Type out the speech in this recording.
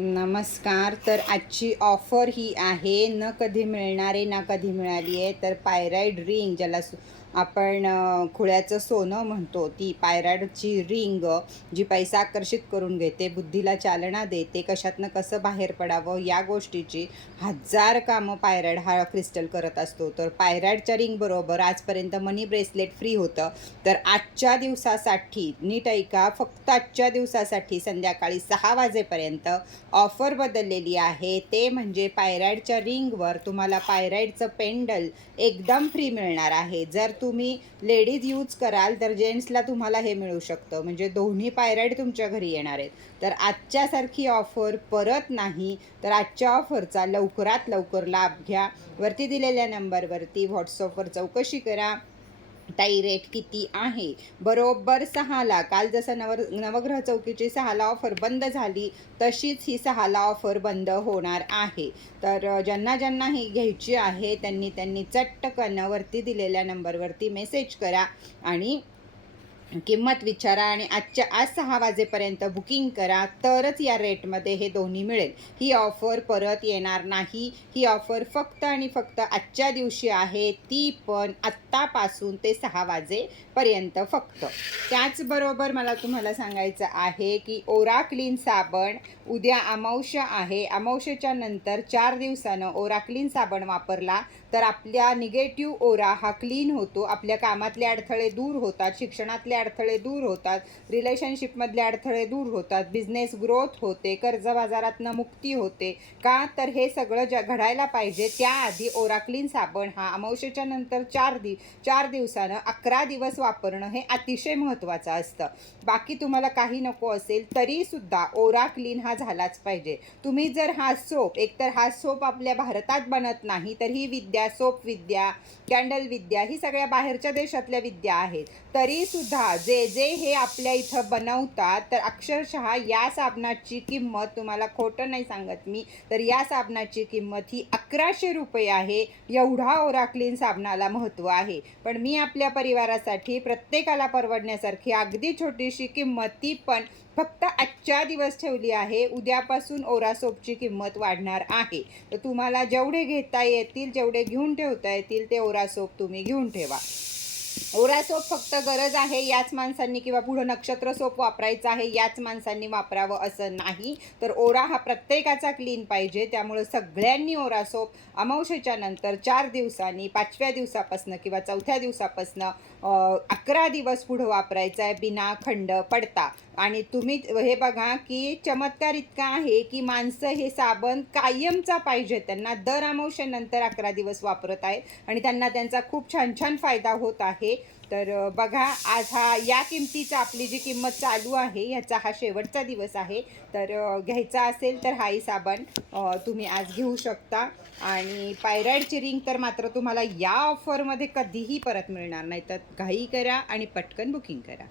नमस्कार तर आजची ऑफर ही आहे न कधी मिळणारे ना कधी मिळाली आहे तर पायराईड रिंग ज्याला सु- आपण खुळ्याचं सोनं म्हणतो ती पायराडची रिंग जी पैसा आकर्षित करून घेते बुद्धीला चालना देते कशातनं कसं बाहेर पडावं या गोष्टीची हजार कामं पायराड हा क्रिस्टल करत असतो. तर पायराडच्या रिंगबरोबर आजपर्यंत मनी ब्रेसलेट फ्री होतं. तर आजच्या दिवसासाठी नीट ऐका फक्त आजच्या दिवसासाठी संध्याकाळी सहा वाजेपर्यंत ऑफर बदललेली आहे. ते म्हणजे पायराडच्या रिंगवर तुम्हाला पायराईडचं पेंडल एकदम फ्री मिळणार आहे. जर तुम्ही लेडीज यूज कराल तर जेंट्सला तुम्हाला हे मिळू शकतं. म्हणजे दोन्ही पायराईड तुमच्या घरी येणार आहेत. तर आजच्यासारखी ऑफर परत नाही तर आजच्या ऑफरचा लवकरात लवकर लाभ घ्या. वरती दिलेल्या नंबरवरती व्हॉट्सअपवर चौकशी करा. ताई रेट किती आहे? बरोबर सहाला काल जसं नवर नवग्रह चौकीची सहाला ऑफर बंद झाली तशीच ही सहाला ऑफर बंद होणार आहे. तर ज्यांना ज्यांना ही घ्यायची आहे त्यांनी त्यांनी चटकन वरती दिलेल्या नंबरवरती मेसेज करा आणि किंमत विचारा आणि आजच्या आज सहा वाजेपर्यंत बुकिंग करा तरच या रेटमध्ये हे दोन्ही मिळेल. ही ऑफर परत येणार नाही. ही ऑफर फक्त आणि फक्त आजच्या दिवशी आहे. ती पण आत्तापासून ते सहा वाजेपर्यंत फक्त. त्याचबरोबर मला तुम्हाला सांगायचं आहे की ओरा क्लीन साबण उद्या अमावश आहे. अमावस्येच्या नंतर चार दिवसानं ओरा क्लीन साबण वापरला तर आपल्या निगेटिव्ह ओरा हा क्लीन होतो. आपल्या कामातले अडथळे दूर होतात. शिक्षणातले अडथळे दूर होतात. रिलेशनशिपमधले अडथळे दूर होतात. बिझनेस ग्रोथ होते. कर्ज बाजारातनं मुक्ती होते. का? तर हे सगळं ज घडायला पाहिजे. त्याआधी ओराक्लीन साबण हा अमावशेच्या नंतर चार दि चार दिवसानं अकरा दिवस वापरणं हे अतिशय महत्त्वाचं असतं. बाकी तुम्हाला काही नको असेल तरीसुद्धा ओरा क्लीन हा झालाच पाहिजे. तुम्ही जर हा सोप एकतर हा सोप आपल्या भारतात बनत नाही तर ही विद्या सोप विद्या कॅन्डल विद्या ही सगळ्या बाहेरच्या देशातल्या विद्या आहेत. तरीसुद्धा जे जे हे आपल्या इथं बनवतात तर अक्षरशः या साबणाची किंमत तुम्हाला खोटं नाही सांगत मी तर या साबणाची किंमत ही अकराशे रुपये आहे. एवढा ओरा क्लीन साबणाला महत्त्व आहे. पण मी आपल्या परिवारासाठी प्रत्येकाला परवडण्यासारखी अगदी छोटीशी किंमत ती पण फक्त आजच्या दिवस ठेवली आहे. उद्यापासून ओरा सोपची किंमत वाढणार आहे. तर तुम्हाला जेवढे घेता येतील जेवढे घेऊन ठेवता येतील ते ओरा सोप तुम्ही घेऊन ठेवा. ओरा सोप फक्त गरज आहे याच माणसांनी किंवा पुढं नक्षत्र सोप वापरायचं आहे याच माणसांनी वापरावं असं नाही. तर ओरा हा प्रत्येकाचा क्लीन पाहिजे. त्यामुळं सगळ्यांनी ओरा सोप नंतर चार दिवसांनी पाचव्या दिवसापासनं किंवा चौथ्या दिवसापासनं अकरा दिवस पुढं वापरायचा आहे बिना खंड पडता. आणि तुम्ही हे बघा की चमत्कार इतका आहे की माणसं हे साबण कायमचा पाहिजे. त्यांना दर अमावशेनंतर अकरा दिवस वापरत आहेत. आणि त्यांना त्यांचा खूप छान छान फायदा होत आहे. तर बघा आज हा या किमतीचा आपली जी किंमत चालू आहे ह्याचा हा शेवटचा दिवस आहे. तर घ्यायचा असेल तर हाही साबण तुम्ही आज घेऊ शकता. आणि पायराईडची रिंग तर मात्र तुम्हाला या ऑफरमध्ये कधीही परत मिळणार नाही. तर घाई करा आणि पटकन बुकिंग करा.